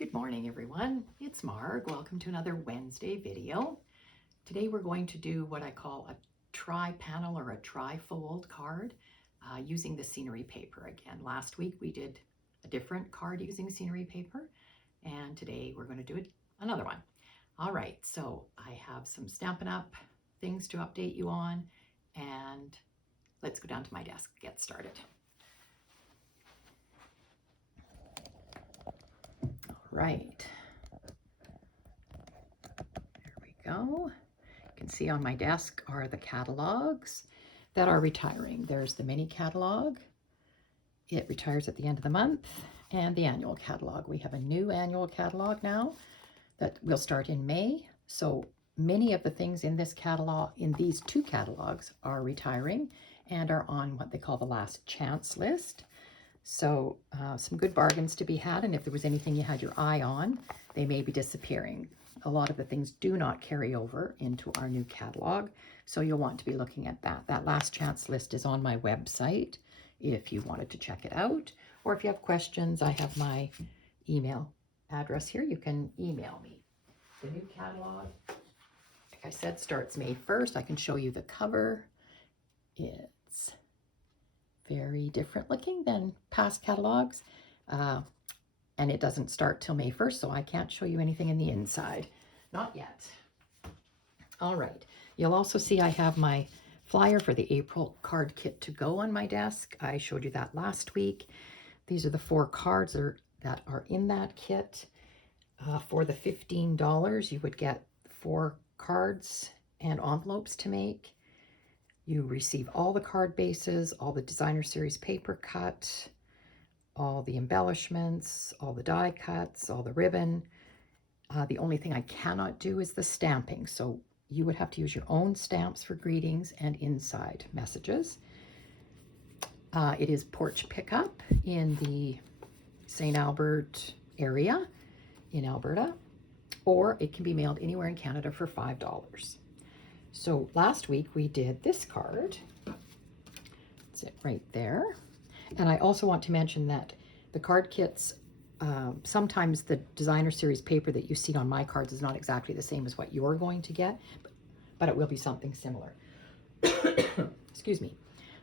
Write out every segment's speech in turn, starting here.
Good morning, everyone. It's Marg. Welcome to another Wednesday video. Today we're going to do what I call a tri-panel or a tri-fold card using the scenery paper again. Last week we did a different card using scenery paper, and today we're going to do another one. All right, so I have some Stampin' Up! Things to update you on, and let's go down to my desk and get started. Right, there we go. You can see on my desk are the catalogs that are retiring. There's the mini catalog. It retires at the end of the month, and the annual catalog. We have a new annual catalog now that will start in May. So many of the things in this catalog, in these two catalogs, are retiring and are on what they call the last chance list. So some good bargains to be had, and if there was anything you had your eye on, they may be disappearing. A lot of the things do not carry over into our new catalog, so you'll want to be looking at that. That last chance list is on my website if you wanted to check it out, or if you have questions, I have my email address here. You can email me. The new catalog, like I said, starts May 1st. I can show you the cover. It's very different looking than past catalogs, and it doesn't start till May 1st, so I can't show you anything in the inside. Not yet. All right, you'll also see I have my flyer for the April card kit to go on my desk. I showed you that last week. These are the 4 cards that are in that kit. For the $15, you would get 4 cards and envelopes to make. You receive all the card bases, all the designer series paper cut, all the embellishments, all the die cuts, all the ribbon. The only thing I cannot do is the stamping. So you would have to use your own stamps for greetings and inside messages. It is porch pickup in the St. Albert area in Alberta, or it can be mailed anywhere in Canada for $5. So last week we did this card. That's it right there. And I also want to mention that the card kits, sometimes the designer series paper that you see on my cards is not exactly the same as what you're going to get, but it will be something similar. Excuse me.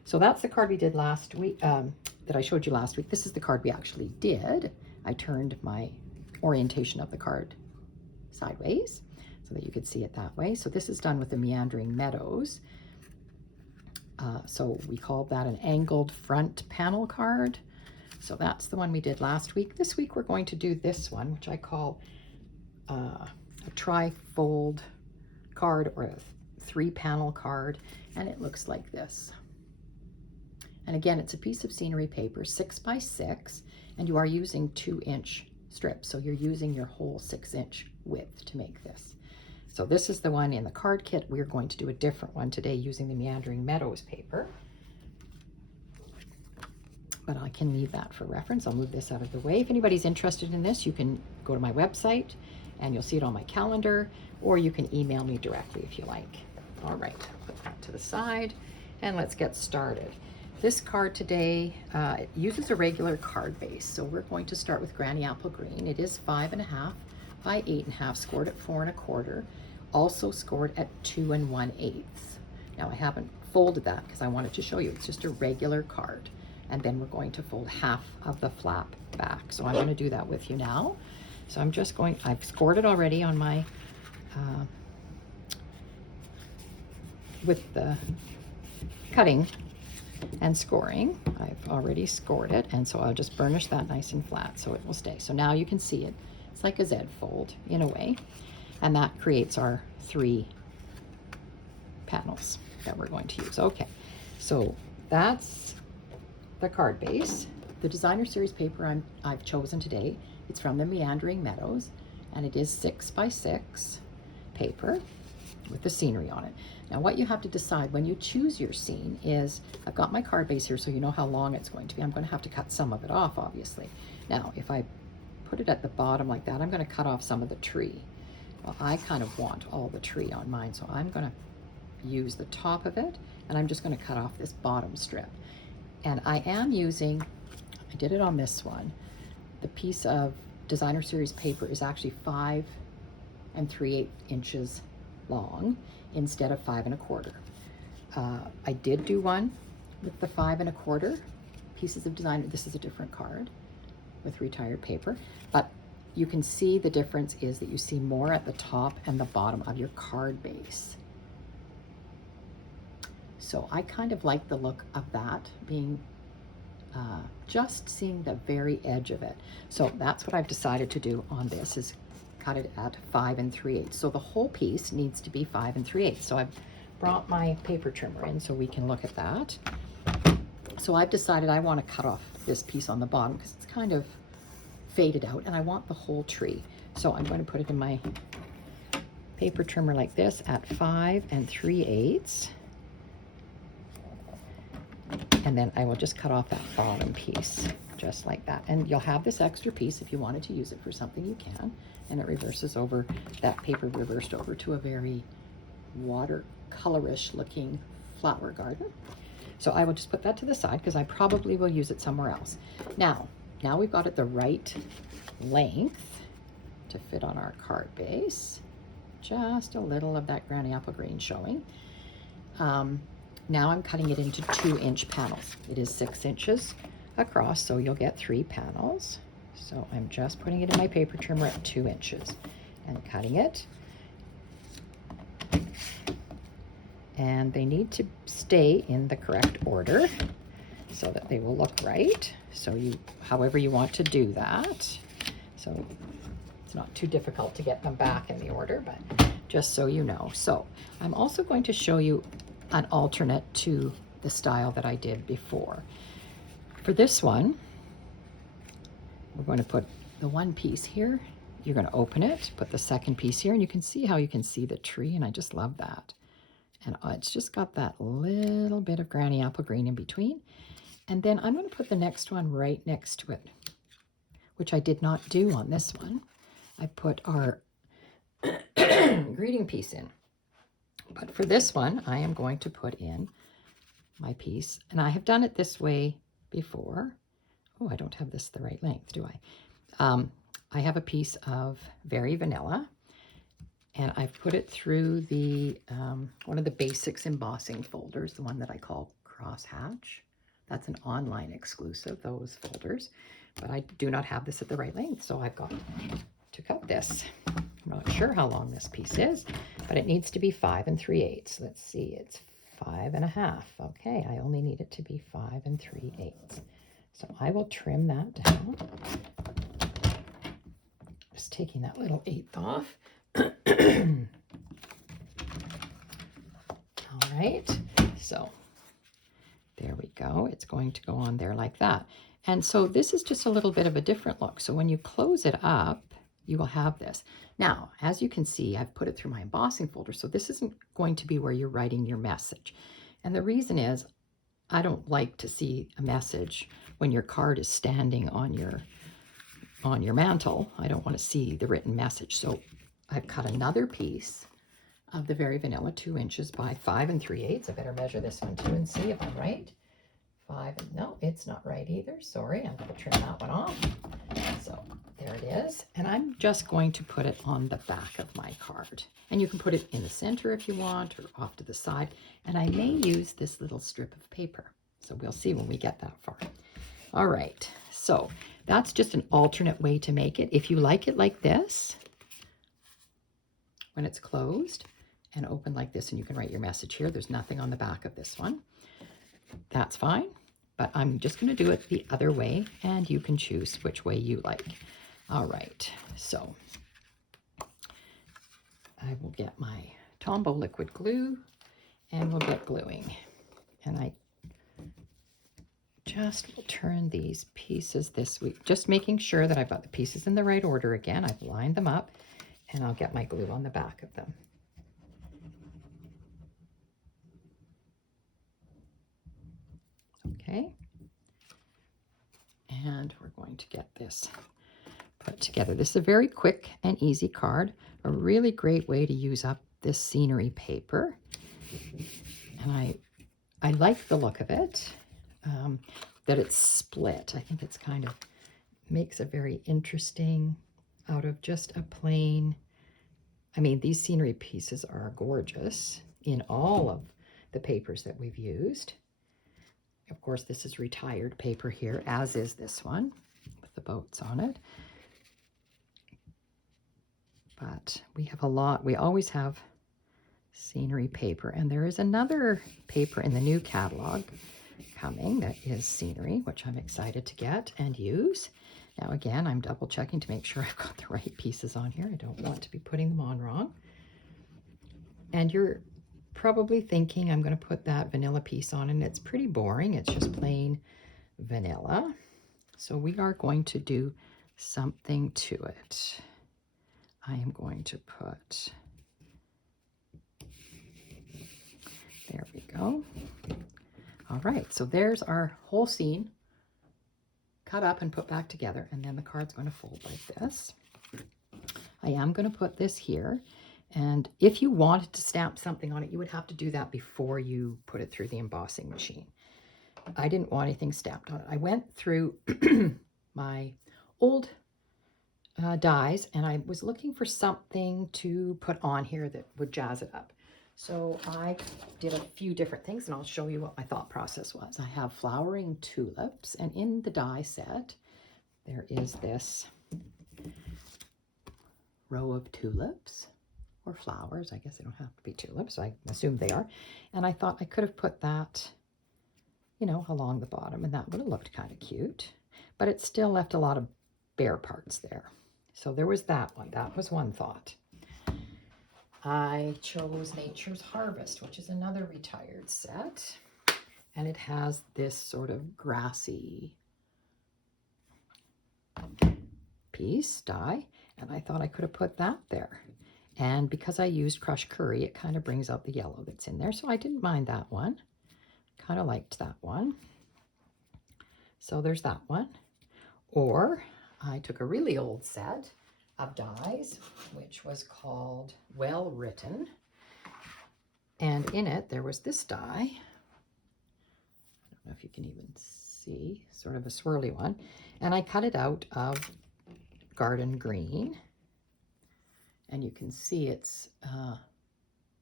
So that's the card we did last week, that I showed you last week. This is the card we actually did. I turned my orientation of the card sideways so that you could see it that way. So this is done with the Meandering Meadows. So we called that an angled front panel card. So that's the one we did last week. This week we're going to do this one, which I call a tri-fold card, or a 3-panel card, and it looks like this. And again, it's a piece of scenery paper, 6 by 6, and you are using 2-inch strips. So you're using your whole 6-inch width to make this. So this is the one in the card kit. We're going to do a different one today using the Meandering Meadows paper. But I can leave that for reference. I'll move this out of the way. If anybody's interested in this, you can go to my website and you'll see it on my calendar, or you can email me directly if you like. All right, put that to the side and let's get started. This card today, it uses a regular card base. So we're going to start with Granny Apple Green. It is 5.5 by 8.5, scored at 4 1/4, also scored at 2 1/8. Now I haven't folded that because I wanted to show you. It's just a regular card. And then we're going to fold half of the flap back. So I'm going to do that with you now. So I'm just going, I've scored it already on my, with the cutting and scoring. I've already scored it, and so I'll just burnish that nice and flat so it will stay. So now you can see it. It's like a Z fold in a way, and that creates our 3 panels that we're going to use. Okay, so that's the card base. The designer series paper I've chosen today, it's from the Meandering Meadows, and it is 6 by 6 paper with the scenery on it. Now what you have to decide when you choose your scene is, I've got my card base here so you know how long it's going to be. I'm going to have to cut some of it off, obviously. Now if I put it at the bottom like that, I'm going to cut off some of the tree. Well, I kind of want all the tree on mine, so I'm going to use the top of it, and I'm just going to cut off this bottom strip. And I am using, I did it on this one, the piece of designer series paper is actually 5 3/8 inches long instead of 5 1/4. I did do one with the 5 1/4 pieces of designer. This is a different card with retired paper, but you can see the difference is that you see more at the top and the bottom of your card base. So I kind of like the look of that being just seeing the very edge of it. So that's what I've decided to do on this, is cut it at 5 3/8. So the whole piece needs to be 5 3/8. So I've brought my paper trimmer in so we can look at that. So I've decided I want to cut off this piece on the bottom because it's kind of faded out and I want the whole tree. So I'm going to put it in my paper trimmer like this at 5 3/8. And then I will just cut off that bottom piece just like that. And you'll have this extra piece if you wanted to use it for something, you can. And it reverses over, that paper reversed over to a very watercolorish looking flower garden. So I will just put that to the side because I probably will use it somewhere else. Now we've got it the right length to fit on our card base. Just a little of that granny apple green showing. Now I'm cutting it into 2-inch panels. It is 6 inches across, so you'll get 3 panels. So I'm just putting it in my paper trimmer at 2 inches and cutting it. And they need to stay in the correct order so that they will look right. So however you want to do that. So it's not too difficult to get them back in the order, but just so you know. So I'm also going to show you an alternate to the style that I did before. For this one, we're going to put the one piece here. You're going to open it, put the second piece here, and you can see how you can see the tree, and I just love that. And it's just got that little bit of granny apple green in between. And then I'm going to put the next one right next to it, which I did not do on this one. I put our greeting piece in. But for this one, I am going to put in my piece, and I have done it this way before. Oh, I don't have this the right length, do I? I have a piece of Very Vanilla, and I've put it through the one of the basics embossing folders, the one that I call Crosshatch. That's an online exclusive, those folders. But I do not have this at the right length, so I've got to cut this. I'm not sure how long this piece is, but it needs to be 5 3/8. Let's see, it's 5 1/2. Okay, I only need it to be 5 3/8. So I will trim that down. Just taking that little 1/8 off. All right, so there we go. It's going to go on there like that. And so this is just a little bit of a different look. So when you close it up, you will have this. Now, as you can see, I've put it through my embossing folder, so this isn't going to be where you're writing your message. And the reason is, I don't like to see a message when your card is standing on your mantle. I don't want to see the written message. So I've cut another piece of the Very Vanilla, 2 inches by 5 3/8. I better measure this one too and see if I'm right. 5, no, it's not right either. Sorry, I'm going to trim that one off. So there it is. And I'm just going to put it on the back of my card. And you can put it in the center if you want, or off to the side. And I may use this little strip of paper. So we'll see when we get that far. All right, so that's just an alternate way to make it. If you like it like this, when it's closed and open like this, and you can write your message here. There's nothing on the back of this one. That's fine, but I'm just going to do it the other way, and you can choose which way you like. All right, so I will get my Tombow liquid glue, and we'll get gluing. And I just will turn these pieces this week, just making sure that I've got the pieces in the right order again. I've lined them up, and I'll get my glue on the back of them. Okay, and we're going to get this put together. This is a very quick and easy card, a really great way to use up this scenery paper. And I like the look of it, that it's split. I think it's kind of makes a very interesting out of just a plain, I mean, these scenery pieces are gorgeous in all of the papers that we've used. Of course, this is retired paper here, as is this one with the boats on it. But we have a lot, we always have scenery paper, and there is another paper in the new catalog coming that is scenery, which I'm excited to get and use. Now again, I'm double checking to make sure I've got the right pieces on here. I don't want to be putting them on wrong. And you're probably thinking I'm going to put that vanilla piece on, and it's pretty boring. It's just plain vanilla. So we are going to do something to it. I am going to put, there we go. All right, so there's our whole scene cut up and put back together, and then the card's going to fold like this. I am going to put this here, and if you wanted to stamp something on it, you would have to do that before you put it through the embossing machine. I didn't want anything stamped on it. I went through my old dies, and I was looking for something to put on here that would jazz it up. So I did a few different things, and I'll show you what my thought process was. I have flowering tulips, and in the die set, there is this row of tulips, or flowers. I guess they don't have to be tulips. I assume they are. And I thought I could have put that, you know, along the bottom, and that would have looked kind of cute. But it still left a lot of bare parts there. So there was that one. That was one thought. I chose Nature's Harvest, which is another retired set, and it has this sort of grassy piece, die, and I thought I could have put that there. And because I used crushed curry, it kind of brings out the yellow that's in there, so I didn't mind that one. Kind of liked that one. So there's that one. Or I took a really old set of dies, which was called Well Written, and in it there was this die. I don't know if you can even see, sort of a swirly one, and I cut it out of garden green, and you can see it's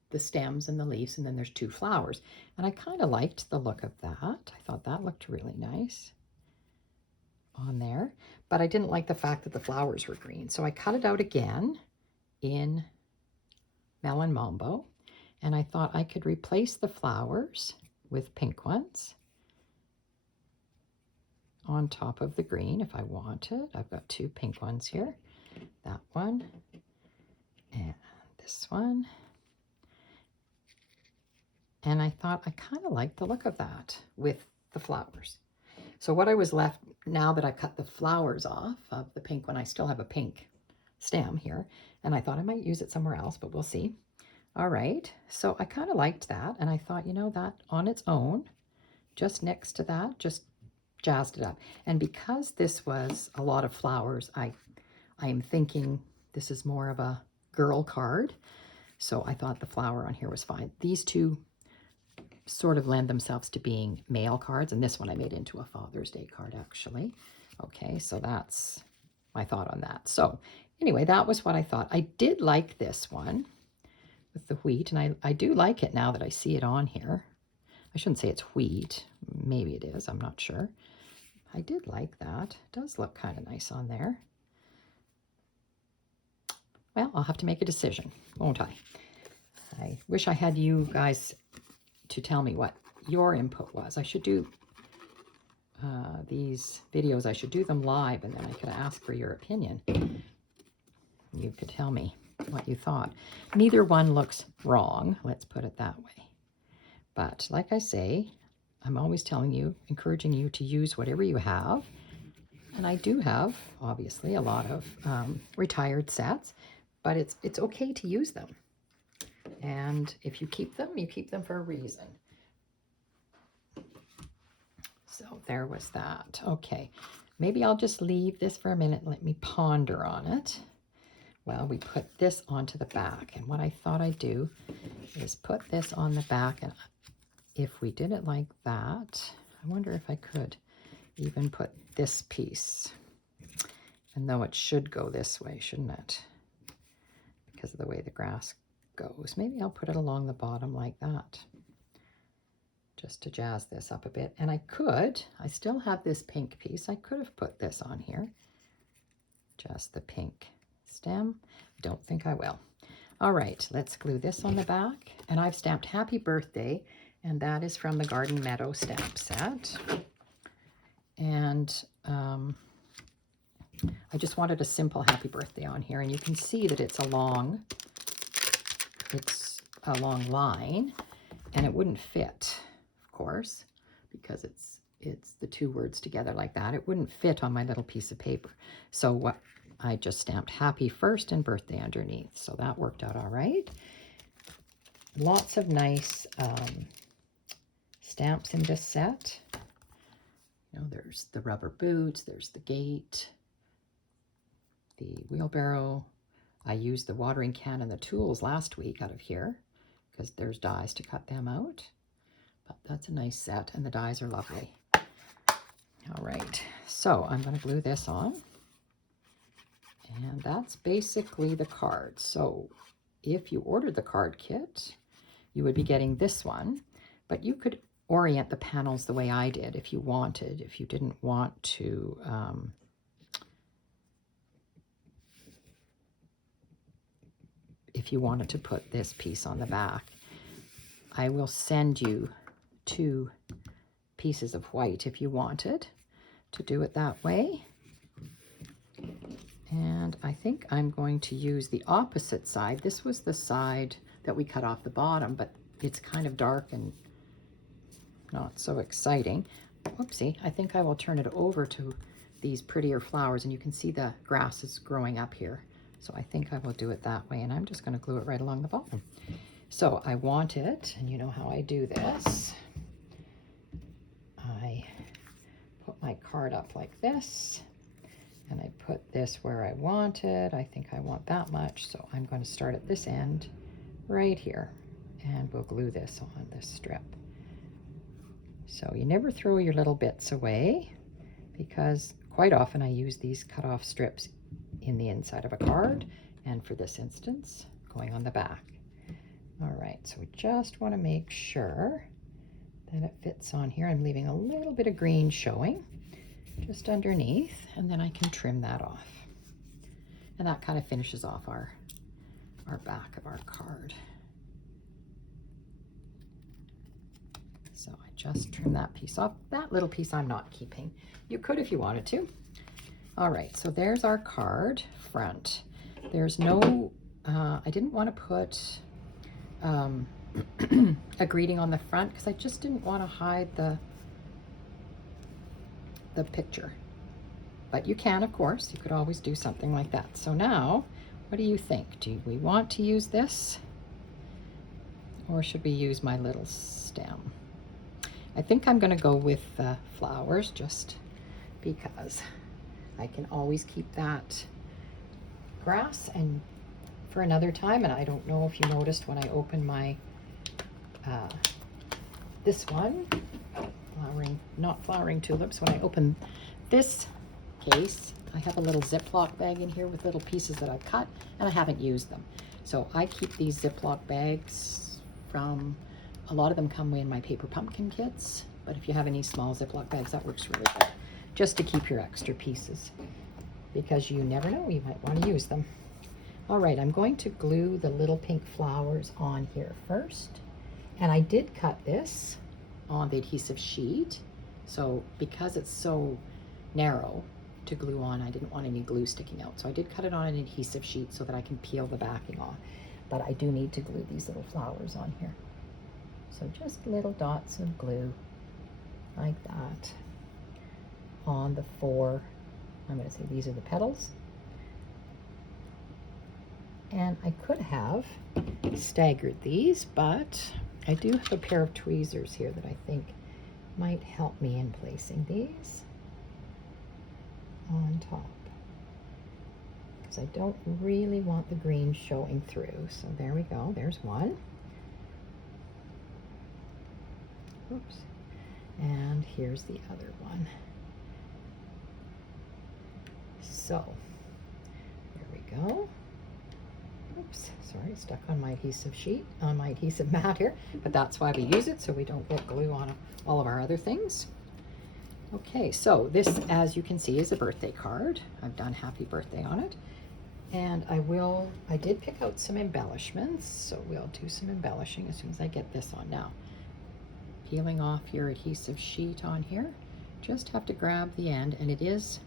the stems and the leaves, and then there's two flowers, and I kind of liked the look of that. I thought that looked really nice on there, but I didn't like the fact that the flowers were green. So I cut it out again in Melon Mambo, and I thought I could replace the flowers with pink ones on top of the green if I wanted. I've got two pink ones here, that one and this one. And I thought I kind of liked the look of that with the flowers. So what I was left, now that I cut the flowers off of the pink one, I still have a pink stem here, and I thought I might use it somewhere else, but we'll see. All right, so I kind of liked that, and I thought, you know, that on its own, just next to that, just jazzed it up. And because this was a lot of flowers, I am thinking this is more of a girl card, so I thought the flower on here was fine. These two sort of lend themselves to being male cards, and this one I made into a Father's Day card, actually. Okay, so that's my thought on that. So anyway, that was what I thought. I did like this one with the wheat, and I do like it now that I see it on here. I shouldn't say it's wheat. Maybe it is. I'm not sure. I did like that. It does look kind of nice on there. Well, I'll have to make a decision, won't I? I wish I had you guys to tell me what your input was. I should do these videos, I should do them live, and then I could ask for your opinion. You could tell me what you thought. Neither one looks wrong, let's put it that way. But like I say, I'm always telling you, encouraging you to use whatever you have. And I do have, obviously, a lot of retired sets, but it's okay to use them. And if you keep them for a reason. So there was that. Okay, maybe I'll just leave this for a minute and let me ponder on it. Well, we put this onto the back, and what I thought I'd do is put this on the back, and if we did it like that, I wonder if I could even put this piece And though it should go this way, shouldn't it? Because of the way the grass goes. Maybe I'll put it along the bottom like that, just to jazz this up a bit. And I still have this pink piece. I could have put this on here, just the pink stem. I don't think I will. All right, let's glue this on the back. And I've stamped Happy Birthday, and that is from the Garden Meadow stamp set. And I just wanted a simple Happy Birthday on here, and you can see that it's a long line, and it wouldn't fit, of course, because it's the two words together like that. It wouldn't fit on my little piece of paper. So what I just stamped Happy first and Birthday underneath. So that worked out all right. Lots of nice stamps in this set. You know, there's the rubber boots, there's the gate, the wheelbarrow. I used the watering can and the tools last week out of here because there's dies to cut them out. But that's a nice set, and the dies are lovely. All right, so I'm going to glue this on. And that's basically the card. So if you ordered the card kit, you would be getting this one, but you could orient the panels the way I did if you wanted, if you didn't want to if you wanted to put this piece on the back. I will send you 2 pieces of white if you wanted to do it that way. And I think I'm going to use the opposite side. This was the side that we cut off the bottom, but it's kind of dark and not so exciting. Whoopsie, I think I will turn it over to these prettier flowers, and you can see the grass is growing up here. So I think I will do it that way, and I'm just going to glue it right along the bottom. So I want it, and you know how I do this. I put my card up like this, and I put this where I want it. I think I want that much, so I'm going to start at this end right here, and we'll glue this on this strip. So you never throw your little bits away, because quite often I use these cut off strips in the inside of a card, and for this instance, going on the back. All right, so we just want to make sure that it fits on here. I'm leaving a little bit of green showing just underneath, and then I can trim that off. And that kind of finishes off our back of our card. So I just trim that piece off. That little piece I'm not keeping. You could if you wanted to. All right, so there's our card front. There's no, I didn't want to put a greeting on the front because I just didn't want to hide the picture. But you can, of course, you could always do something like that. So now, what do you think? Do we want to use this? Or should we use my little stem? I think I'm going to go with the flowers just because I can always keep that grass and for another time. And I don't know if you noticed when I opened my this one, not flowering tulips, when I open this case, I have a little Ziploc bag in here with little pieces that I've cut, and I haven't used them. So I keep these Ziploc bags from, a lot of them come in my paper pumpkin kits, but if you have any small Ziploc bags, that works really good, just to keep your extra pieces, because you never know, you might want to use them. All right, I'm going to glue the little pink flowers on here first, and I did cut this on the adhesive sheet, so because it's so narrow to glue on, I didn't want any glue sticking out, so I did cut it on an adhesive sheet so that I can peel the backing off. But I do need to glue these little flowers on here, so just little dots of glue like that on the 4, I'm going to say these are the petals. And I could have staggered these, but I do have a pair of tweezers here that I think might help me in placing these on top, because I don't really want the green showing through. So there we go, there's one. Oops. And here's the other one. So go. Oops, sorry, stuck on my adhesive sheet, on my adhesive mat here, but that's why we use it, so we don't get glue on all of our other things. Okay, so this, as you can see, is a birthday card. I've done happy birthday on it. And I did pick out some embellishments, so we'll do some embellishing as soon as I get this on. Now, peeling off your adhesive sheet on here, just have to grab the end, and it is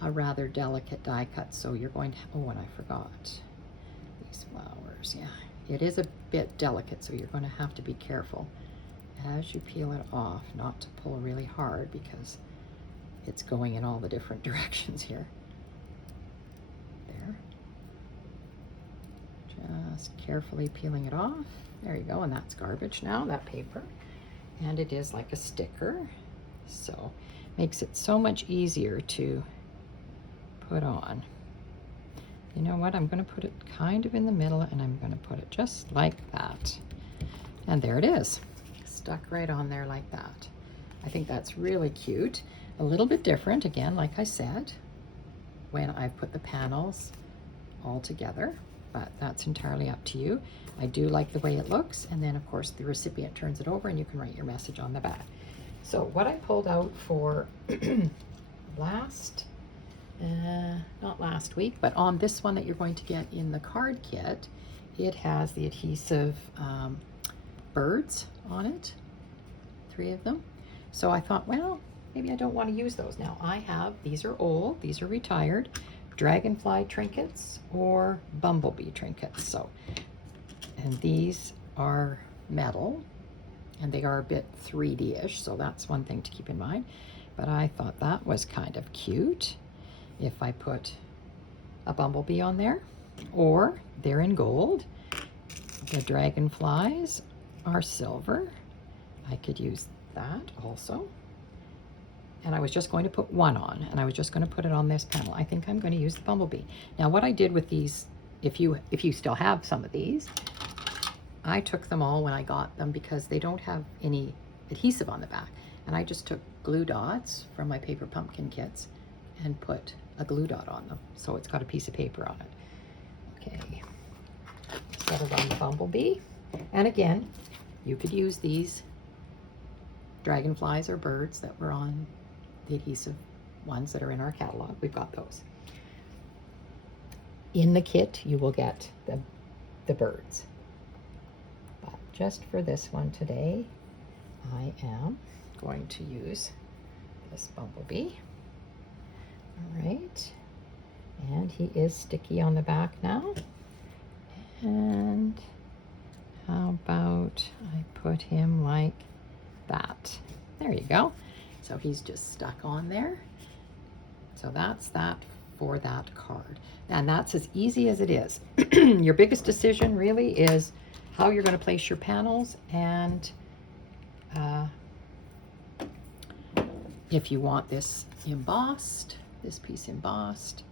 a rather delicate die cut, so you're going to, oh, and I forgot these flowers. Yeah, it is a bit delicate, so you're going to have to be careful as you peel it off, not to pull really hard because it's going in all the different directions here. There. Just carefully peeling it off. There you go, and that's garbage now, that paper. And it is like a sticker, so makes it so much easier to put on. You know what, I'm going to put it kind of in the middle, and I'm going to put it just like that. And there it is, stuck right on there like that. I think that's really cute. A little bit different, again, like I said, when I've put the panels all together, but that's entirely up to you. I do like the way it looks, and then of course the recipient turns it over and you can write your message on the back. So what I pulled out for not last week, but on this one that you're going to get in the card kit, it has the adhesive birds on it, 3 of them. So I thought, well, maybe I don't want to use those. Now I have, these are old, these are retired, dragonfly trinkets or bumblebee trinkets. So, and these are metal and they are a bit 3D-ish, so that's one thing to keep in mind. But I thought that was kind of cute if I put a bumblebee on there, or they're in gold. The dragonflies are silver. I could use that also. And I was just going to put one on, and I was just going to put it on this panel. I think I'm going to use the bumblebee. Now what I did with these, if you still have some of these, I took them all when I got them because they don't have any adhesive on the back. And I just took glue dots from my paper pumpkin kits and put a glue dot on them. So it's got a piece of paper on it. Okay, set it on the bumblebee. And again, you could use these dragonflies or birds that were on the adhesive ones that are in our catalog. We've got those. In the kit, you will get the birds. But just for this one today, I am going to use this bumblebee. All right. And he is sticky on the back now. And how about I put him like that? There you go. So he's just stuck on there. So that's that for that card. And that's as easy as it is. Your biggest decision really is how you're going to place your panels, and if you want this embossed, this piece embossed,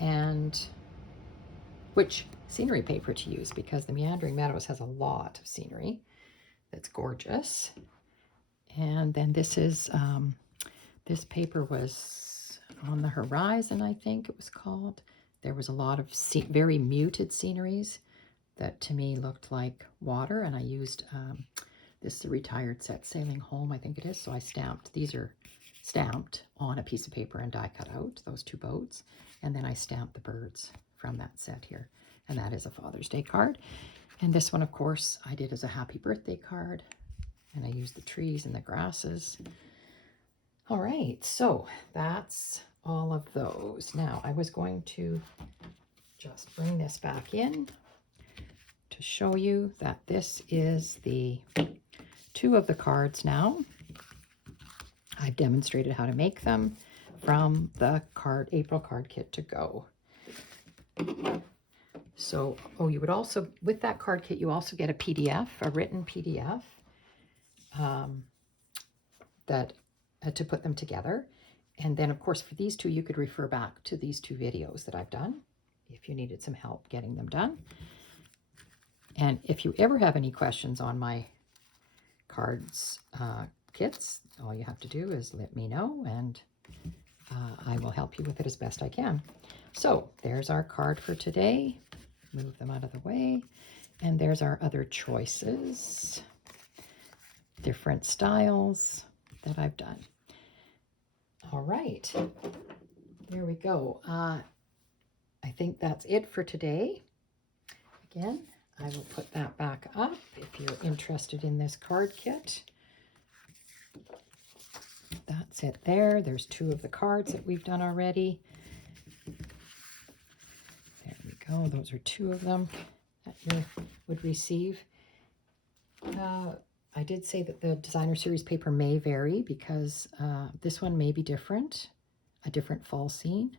and which scenery paper to use, because the Meandering Meadows has a lot of scenery that's gorgeous. And then this is, this paper was On the Horizon, I think it was called. There was a lot of very muted sceneries that to me looked like water, and I used this is the retired set, Sailing Home, I think it is. So I stamped, these are stamped on a piece of paper and die cut out, those 2 boats. And then I stamped the birds from that set here. And that is a Father's Day card. And this one, of course, I did as a happy birthday card. And I used the trees and the grasses. All right, so that's all of those. Now, I was going to just bring this back in to show you that this is the 2 of the cards now. I've demonstrated how to make them from the April card kit to go. So, oh, you would also, with that card kit, you also get a PDF, a written PDF to put them together. And then, of course, for these 2, you could refer back to these 2 videos that I've done if you needed some help getting them done. And if you ever have any questions on my cards kits, all you have to do is let me know, and I will help you with it as best I can. So there's our card for today. Move them out of the way. And there's our other choices. Different styles that I've done. All right. There we go. I think that's it for today. Again, I will put that back up if you're interested in this card kit. That's it there. There's 2 of the cards that we've done already. There we go. Those are 2 of them that you would receive. I did say that the designer series paper may vary because this one may be different, a different fall scene.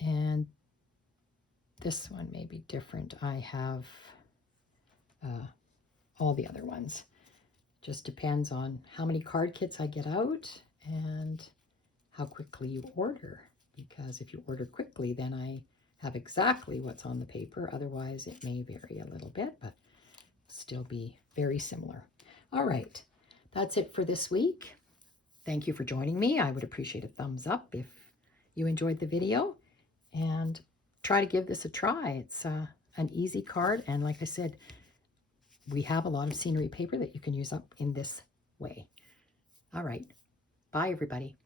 And this one may be different. I have all the other ones. Just depends on how many card kits I get out and how quickly you order. Because if you order quickly, then I have exactly what's on the paper. Otherwise, it may vary a little bit, but still be very similar. All right, that's it for this week. Thank you for joining me. I would appreciate a thumbs up if you enjoyed the video, and try to give this a try. It's an easy card, and like I said, we have a lot of scenery paper that you can use up in this way. All right, bye everybody.